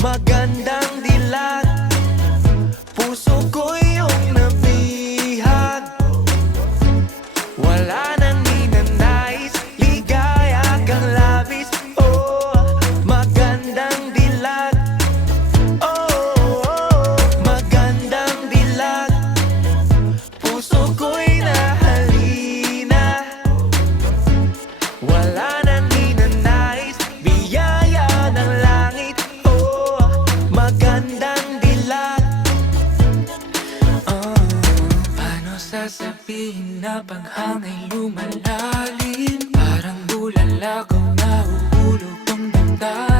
magandang dilag. Puso ko iyong nabihag. Wala nang ninanais, ligaya kang labis. Oh, magandang dilag. Oh, magandang dilag. Puso ko'y nahalina. Wala nang ninanais, biyaya ng langit. Oh, magandang dilag. Paano sasabihin na paghangay lumalalim? Parang bulalakaw na uhulog ang damdamin.